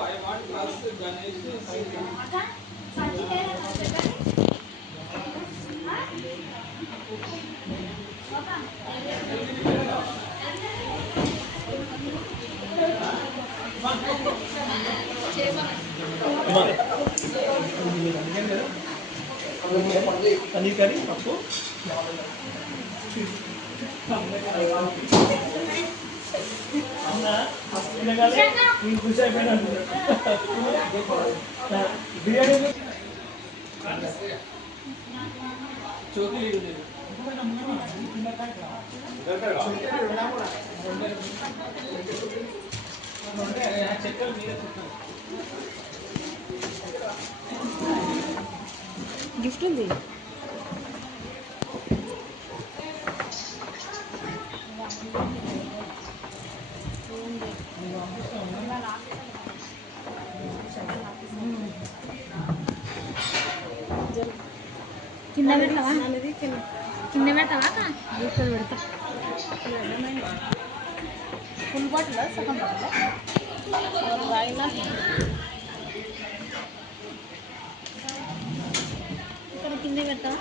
I want plus Ganesh. Paneer करी आपको biryani gift ఉంది. కింద పెడతావా? కింద పెడతావా? ఇక్కడ పెడతా. ఫుల్ బాటిల్ సగం బాటిల్ ఇక్కడ కింద పెడతావా?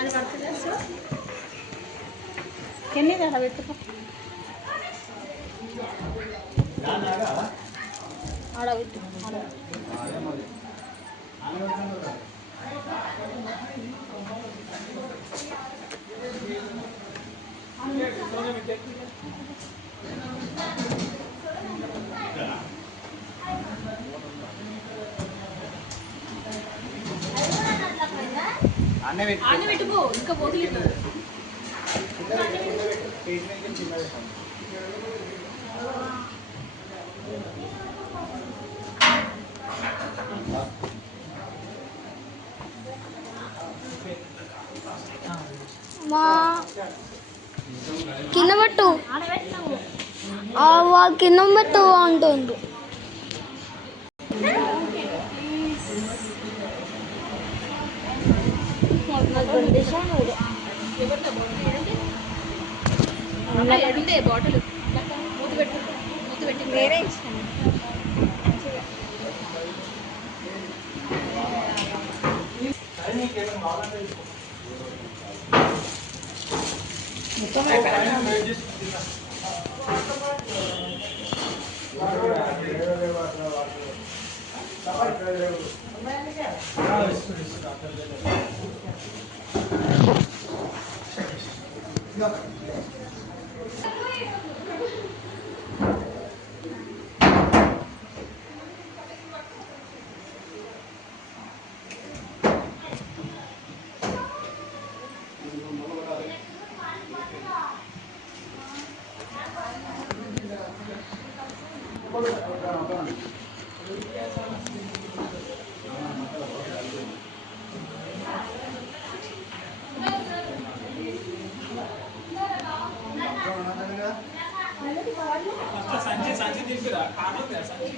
అది పడుతుందా? సో ఎన్ని కదా పెట్టుకో ఆడ పెట్టు. ఆనే పెట్టుకో ఇంకా పోతలేదు. మా కింద పెట్టు వాళ్ళు కింద పెట్టు అంటుండ్రు. బాటిల్ మూత పెట్టు. మూత పెట్టి వేరే ఇష్టం. సంచి తీసుకురా కాదు సంచి